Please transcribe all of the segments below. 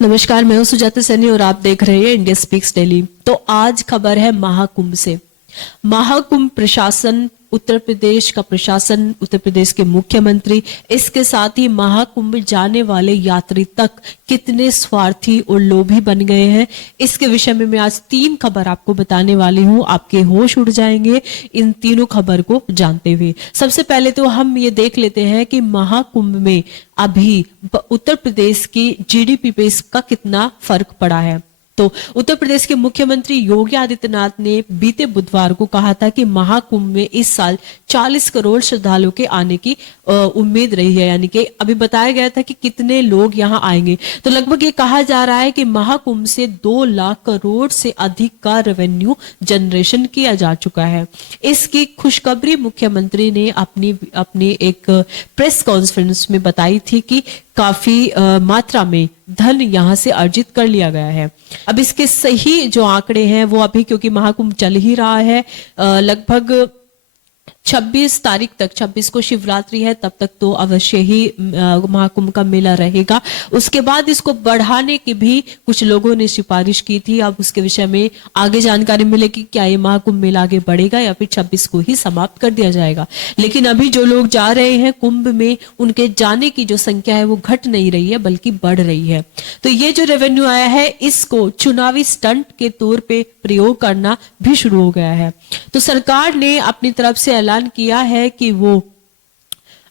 नमस्कार, मैं हूं सुजाता सैनी और आप देख रहे हैं इंडिया स्पीक्स डेली। तो आज खबर है महाकुंभ से। महाकुंभ प्रशासन, उत्तर प्रदेश का प्रशासन, उत्तर प्रदेश के मुख्यमंत्री, इसके साथ ही महाकुंभ जाने वाले यात्री तक कितने स्वार्थी और लोभी बन गए हैं, इसके विषय में मैं आज 3 खबर आपको बताने वाली हूं। आपके होश उड़ जाएंगे इन तीनों खबर को जानते हुए। सबसे पहले तो हम ये देख लेते हैं कि महाकुंभ में अभी उत्तर प्रदेश की जीडीपी पे इसका कितना फर्क पड़ा है। तो उत्तर प्रदेश के मुख्यमंत्री योगी आदित्यनाथ ने बीते बुधवार को कहा था कि महाकुंभ में इस साल 40 करोड़ श्रद्धालुओं के आने की उम्मीद रही है, यानी कि अभी बताया गया था कि कितने लोग यहां आएंगे। तो लगभग ये कहा जा रहा है कि महाकुंभ से 2 लाख करोड़ से अधिक का रेवेन्यू जनरेशन किया जा चुका है। इसकी खुशखबरी मुख्यमंत्री ने अपनी एक प्रेस कॉन्फ्रेंस में बताई थी कि काफी मात्रा में धन यहां से अर्जित कर लिया गया है। अब इसके सही जो आंकड़े हैं वो अभी, क्योंकि महाकुंभ चल ही रहा है, लगभग 26 तारीख तक, 26 को शिवरात्रि है, तब तक तो अवश्य ही महाकुंभ का मेला रहेगा। उसके बाद इसको बढ़ाने की भी कुछ लोगों ने सिफारिश की थी। अब उसके विषय में आगे जानकारी मिलेगी, क्या ये महाकुंभ मेला आगे बढ़ेगा या फिर 26 को ही समाप्त कर दिया जाएगा। लेकिन अभी जो लोग जा रहे हैं कुंभ में, उनके जाने की जो संख्या है वो घट नहीं रही है बल्कि बढ़ रही है। तो ये जो रेवेन्यू आया है, इसको चुनावी स्टंट के तौर पे प्रयोग करना भी शुरू हो गया है। तो सरकार ने अपनी तरफ से ऐलान किया है कि वो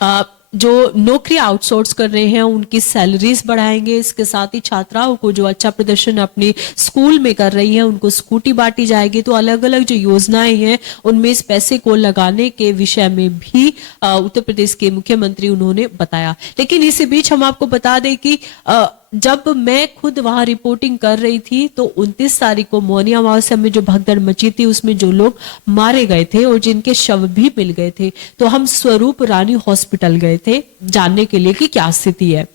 जो नौकरी आउटसोर्स कर रहे हैं उनकी सैलरीज बढ़ाएंगे। इसके साथ ही छात्राओं को जो अच्छा प्रदर्शन अपने स्कूल में कर रही हैं उनको स्कूटी बांटी जाएगी। तो अलग अलग जो योजनाएं हैं उनमें इस पैसे को लगाने के विषय में भी उत्तर प्रदेश के मुख्यमंत्री उन्होंने बताया। लेकिन इसी बीच हम आपको बता दें कि जब मैं खुद वहां रिपोर्टिंग कर रही थी तो 29 तारीख को मौनी अमावस्या में जो भगदड़ मची थी उसमें जो लोग मारे गए थे और जिनके शव भी मिल गए थे, तो हम स्वरूप रानी हॉस्पिटल गए थे जानने के लिए कि क्या स्थिति है।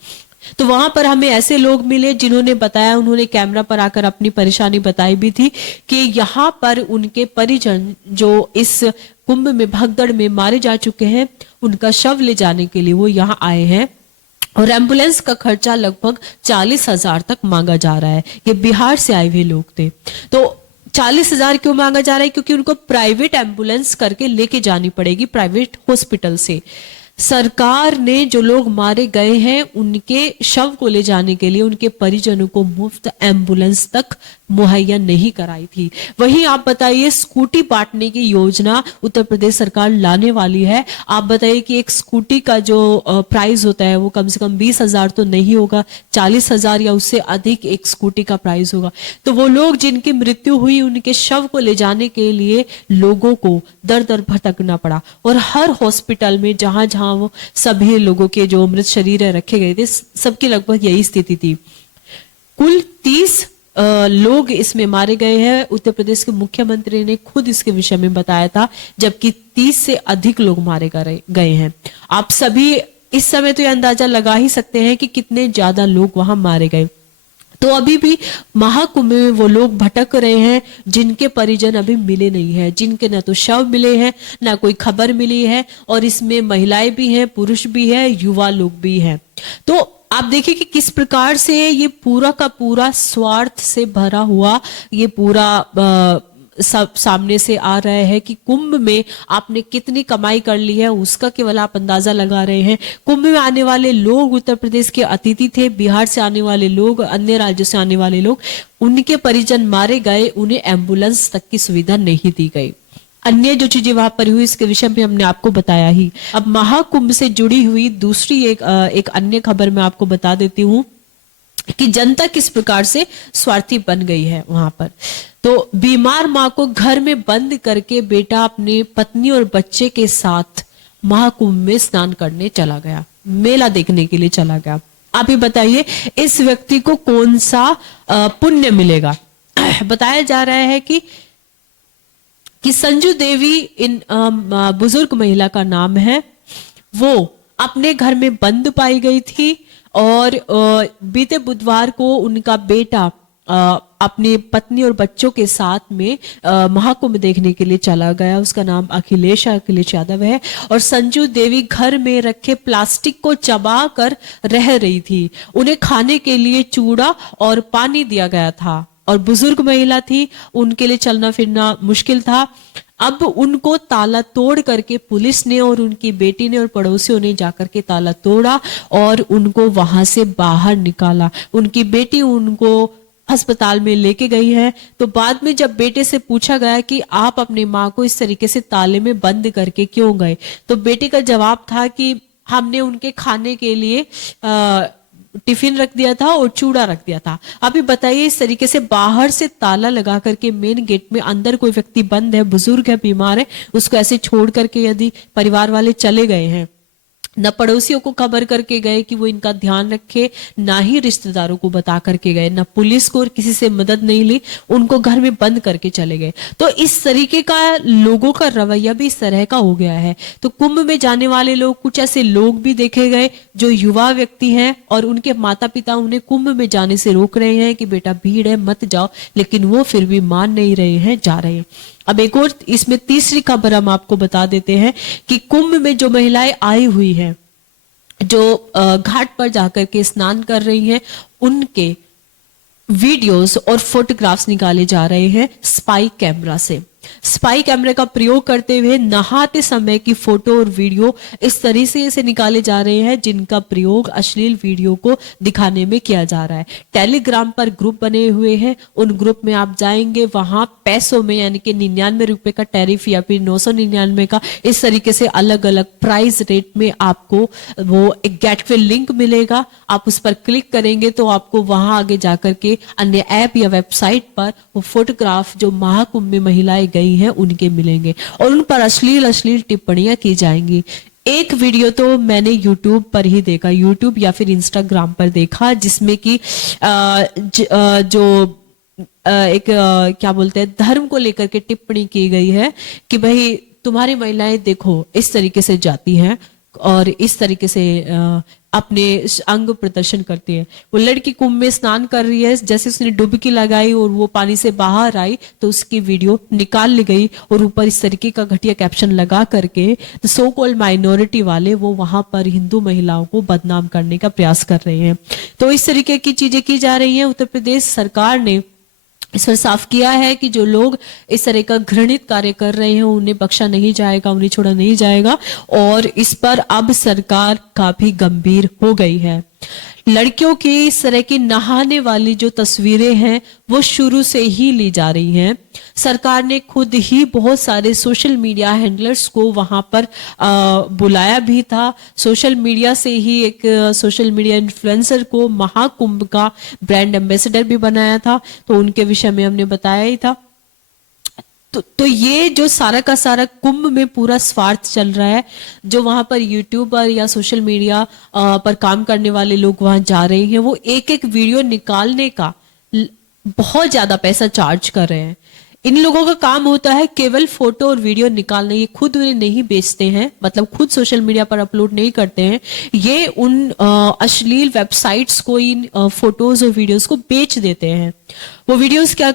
तो वहां पर हमें ऐसे लोग मिले जिन्होंने बताया, उन्होंने कैमरा पर आकर अपनी परेशानी बताई भी थी कि यहाँ पर उनके परिजन जो इस कुंभ में भगदड़ में मारे जा चुके हैं, उनका शव ले जाने के लिए वो यहाँ आए हैं और एम्बुलेंस का खर्चा लगभग 40,000 तक मांगा जा रहा है। ये बिहार से आए हुए लोग थे। तो 40,000 क्यों मांगा जा रहा है? क्योंकि उनको प्राइवेट एम्बुलेंस करके लेके जानी पड़ेगी प्राइवेट हॉस्पिटल से। सरकार ने जो लोग मारे गए हैं उनके शव को ले जाने के लिए उनके परिजनों को मुफ्त एम्बुलेंस तक मुहैया नहीं कराई थी। वहीं आप बताइए, स्कूटी बांटने की योजना उत्तर प्रदेश सरकार लाने वाली है। आप बताइए कि एक स्कूटी का जो प्राइस होता है वो कम से कम 20,000 तो नहीं होगा, 40,000 या उससे अधिक एक स्कूटी का प्राइस होगा। तो वो लोग जिनकी मृत्यु हुई उनके शव को ले जाने के लिए लोगों को दर दर भटकना पड़ा और हर हॉस्पिटल में जहां जहां वो सभी लोगों के जो मृत शरीर रखे गए थे, सबकी लगभग यही स्थिति थी। कुल 30 लोग इसमें मारे गए हैं। उत्तर प्रदेश के मुख्यमंत्री ने खुद इसके विषय में बताया था, जबकि 30 से अधिक लोग मारे गए हैं। आप सभी इस समय तो यह अंदाजा लगा ही सकते हैं कि कितने ज्यादा लोग वहां मारे गए। तो अभी भी महाकुंभ में वो लोग भटक रहे हैं जिनके परिजन अभी मिले नहीं है, जिनके न तो शव मिले हैं ना कोई खबर मिली है, और इसमें महिलाएं भी हैं, पुरुष भी है, युवा लोग भी हैं। तो आप देखिए कि किस प्रकार से ये पूरा का पूरा स्वार्थ से भरा हुआ ये पूरा सब सामने से आ रहा है कि कुंभ में आपने कितनी कमाई कर ली है उसका केवल आप अंदाजा लगा रहे हैं। कुंभ में आने वाले लोग उत्तर प्रदेश के अतिथि थे, बिहार से आने वाले लोग, अन्य राज्यों से आने वाले लोग, उनके परिजन मारे गए, उन्हें एम्बुलेंस तक की सुविधा नहीं दी गई। अन्य जो चीजें वहां पर हुई इसके विषय में हमने आपको बताया ही। अब महाकुंभ से जुड़ी हुई दूसरी एक अन्य खबर मैं आपको बता देती हूँ कि जनता किस प्रकार से स्वार्थी बन गई है वहां पर। तो बीमार मां को घर में बंद करके बेटा अपनी पत्नी और बच्चे के साथ महाकुंभ में स्नान करने चला गया, मेला देखने के लिए चला गया। आप ही बताइए इस व्यक्ति को कौन सा पुण्य मिलेगा? बताया जा रहा है कि संजू देवी इन बुजुर्ग महिला का नाम है, वो अपने घर में बंद पाई गई थी और बीते बुधवार को उनका बेटा अपनी पत्नी और बच्चों के साथ में महाकुंभ देखने के लिए चला गया। उसका नाम अखिलेश यादव है। और संजू देवी घर में रखे प्लास्टिक को चबा कर रह रही थी। उन्हें खाने के लिए चूड़ा और पानी दिया गया था और बुजुर्ग महिला थी, उनके लिए चलना फिरना मुश्किल था। अब उनको ताला तोड़ करके पुलिस ने और उनकी बेटी ने और पड़ोसियों ने जाकर के ताला तोड़ा और उनको वहां से बाहर निकाला। उनकी बेटी उनको अस्पताल में लेके गई है। तो बाद में जब बेटे से पूछा गया कि आप अपनी माँ को इस तरीके से ताले में बंद करके क्यों गए, तो बेटे का जवाब था कि हमने उनके खाने के लिए टिफिन रख दिया था और चूड़ा रख दिया था। अभी बताइए, इस तरीके से बाहर से ताला लगा करके मेन गेट में अंदर कोई व्यक्ति बंद है, बुजुर्ग है, बीमार है, उसको ऐसे छोड़ करके यदि परिवार वाले चले गए हैं, न पड़ोसियों को खबर करके गए कि वो इनका ध्यान रखे, ना ही रिश्तेदारों को बता करके गए, न पुलिस को और किसी से मदद नहीं ली, उनको घर में बंद करके चले गए। तो इस तरीके का लोगों का रवैया भी इस तरह का हो गया है। तो कुंभ में जाने वाले लोग, कुछ ऐसे लोग भी देखे गए जो युवा व्यक्ति हैं और उनके माता पिता उन्हें कुंभ में जाने से रोक रहे हैं कि बेटा भीड़ है मत जाओ, लेकिन वो फिर भी मान नहीं रहे हैं, जा रहे हैं। अब एक और इसमें तीसरी खबर हम आपको बता देते हैं कि कुंभ में जो महिलाएं आई हुई हैं, जो घाट पर जाकर के स्नान कर रही हैं, उनके वीडियोस और फोटोग्राफ्स निकाले जा रहे हैं स्पाई कैमरा से। स्पाई कैमरे का प्रयोग करते हुए नहाते समय की फोटो और वीडियो इस तरीके से निकाले जा रहे हैं जिनका प्रयोग अश्लील वीडियो को दिखाने में किया जा रहा है। टेलीग्राम पर ग्रुप बने हुए हैं, उन ग्रुप में आप जाएंगे, वहां पैसों में यानी कि 99 रुपए का टैरिफ या फिर 999 का, इस तरीके से अलग अलग प्राइस रेट में आपको वो एक गेटवे लिंक मिलेगा। आप उस पर क्लिक करेंगे तो आपको वहां आगे जाकर के अन्य ऐप या वेबसाइट पर वो फोटोग्राफ जो महाकुंभ में महिलाएं गई हैं उनके मिलेंगे और उन पर अश्लील टिप्पणियां की जाएंगी। एक वीडियो तो मैंने यूट्यूब पर ही देखा, यूट्यूब या फिर इंस्टाग्राम पर देखा, जिसमें कि क्या बोलते हैं, धर्म को लेकर के टिप्पणी की गई है कि भाई तुम्हारी महिलाएं देखो इस तरीके से जाती हैं और इस तरीके से अपने अंग प्रदर्शन करती है। वो लड़की कुंभ में स्नान कर रही है, जैसे उसने डुबकी लगाई और वो पानी से बाहर आई तो उसकी वीडियो निकाल ली गई और ऊपर इस तरीके का घटिया कैप्शन लगा करके सो कॉल्ड माइनॉरिटी वाले वो वहां पर हिंदू महिलाओं को बदनाम करने का प्रयास कर रहे हैं। तो इस तरीके की चीजें की जा रही हैं। उत्तर प्रदेश सरकार ने इस पर साफ किया है कि जो लोग इस तरह का घृणित कार्य कर रहे हैं उन्हें बख्शा नहीं जाएगा, उन्हें छोड़ा नहीं जाएगा और इस पर अब सरकार काफी गंभीर हो गई है। लड़कियों की इस तरह की नहाने वाली जो तस्वीरें हैं वो शुरू से ही ली जा रही हैं। सरकार ने खुद ही बहुत सारे सोशल मीडिया हैंडलर्स को वहां पर बुलाया भी था। सोशल मीडिया से ही एक सोशल मीडिया इन्फ्लुएंसर को महाकुंभ का ब्रांड एम्बेसडर भी बनाया था, तो उनके विषय में हमने बताया ही था। तो ये जो सारा का सारा कुंभ में पूरा स्वार्थ चल रहा है, जो वहां पर यूट्यूबर या सोशल मीडिया पर काम करने वाले लोग वहां जा रहे हैं, वो एक एक वीडियो निकालने का बहुत ज्यादा पैसा चार्ज कर रहे हैं। इन लोगों का काम होता है केवल फोटो और वीडियो निकालना, ये खुद उन्हें नहीं बेचते हैं, मतलब खुद सोशल मीडिया पर अपलोड नहीं करते हैं, ये उन अश्लील वेबसाइट्स को इन फोटोज और वीडियोस को बेच देते हैं। वो वीडियोस क्या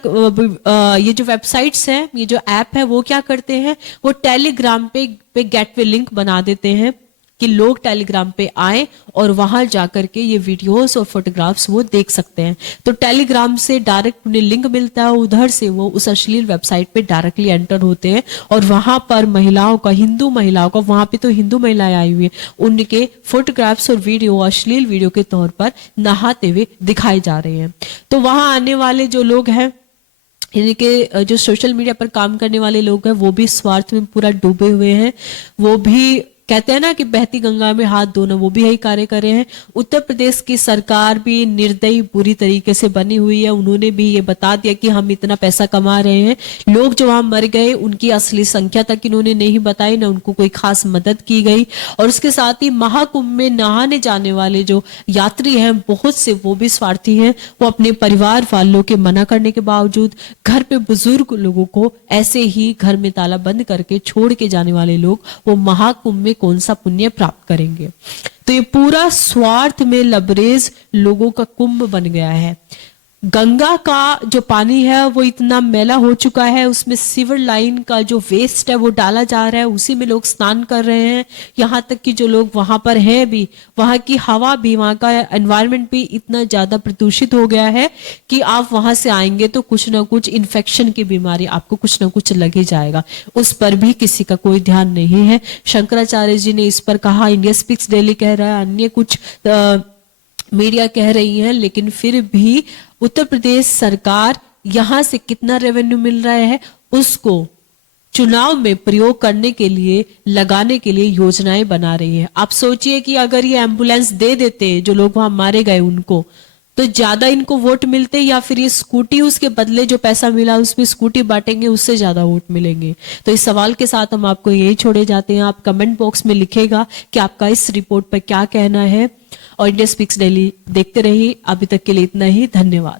ये जो वेबसाइट्स हैं, ये जो ऐप है, वो क्या करते हैं, वो टेलीग्राम पे गेटवे लिंक बना देते हैं कि लोग टेलीग्राम पे आए और वहां जाकर के ये वीडियोस और फोटोग्राफ्स वो देख सकते हैं। तो टेलीग्राम से डायरेक्ट उन्हें लिंक मिलता है, उधर से वो उस अश्लील वेबसाइट पे डायरेक्टली एंटर होते हैं और वहां पर महिलाओं का, हिंदू महिलाओं का, वहां पे तो हिंदू महिलाएं आई हुई है, उनके फोटोग्राफ्स और वीडियो अश्लील वीडियो के तौर पर नहाते हुए दिखाए जा रहे हैं। तो वहां आने वाले जो लोग हैं, यानी कि जो सोशल मीडिया पर काम करने वाले लोग हैं, वो भी स्वार्थ में पूरा डूबे हुए हैं। वो भी कहते हैं ना कि बहती गंगा में हाथ धोना, वो भी यही कार्य कर रहे हैं। उत्तर प्रदेश की सरकार भी निर्दयी बुरी तरीके से बनी हुई है। उन्होंने भी ये बता दिया कि हम इतना पैसा कमा रहे हैं। लोग जो वहां मर गए उनकी असली संख्या तक इन्होंने नहीं बताई, ना उनको कोई खास मदद की गई। और उसके साथ ही महाकुंभ में नहाने जाने वाले जो यात्री हैं, बहुत से वो भी स्वार्थी हैं। वो अपने परिवार वालों के मना करने के बावजूद घर पे बुजुर्ग लोगों को ऐसे ही घर में ताला बंद करके छोड़ के जाने वाले लोग, वो महाकुंभ में कौन सा पुण्य प्राप्त करेंगे। तो ये पूरा स्वार्थ में लबरेज लोगों का कुंभ बन गया है। गंगा का जो पानी है वो इतना मैला हो चुका है, उसमें सीवर लाइन का जो वेस्ट है वो डाला जा रहा है, उसी में लोग स्नान कर रहे हैं। यहाँ तक कि जो लोग वहां पर हैं भी, वहां की हवा भी, वहां का एनवायरनमेंट भी इतना ज्यादा प्रदूषित हो गया है कि आप वहां से आएंगे तो कुछ ना कुछ इन्फेक्शन की बीमारी आपको कुछ ना कुछ लग ही जाएगा। उस पर भी किसी का कोई ध्यान नहीं है। शंकराचार्य जी ने इस पर कहा, इंडिया स्पीक्स डेली कह रहा है, अन्य कुछ मीडिया कह रही है, लेकिन फिर भी उत्तर प्रदेश सरकार यहां से कितना रेवेन्यू मिल रहा है उसको चुनाव में प्रयोग करने के लिए, लगाने के लिए योजनाएं बना रही है। आप सोचिए कि अगर ये एम्बुलेंस दे देते जो लोग वहां मारे गए उनको, तो ज्यादा इनको वोट मिलते, या फिर ये स्कूटी उसके बदले जो पैसा मिला उसमें स्कूटी बांटेंगे उससे ज्यादा वोट मिलेंगे। तो इस सवाल के साथ हम आपको यही छोड़े जाते हैं। आप कमेंट बॉक्स में लिखेगा कि आपका इस रिपोर्ट पर क्या कहना है, और इंडिया स्पीक्स डेली देखते रहिए। अभी तक के लिए इतना ही, धन्यवाद।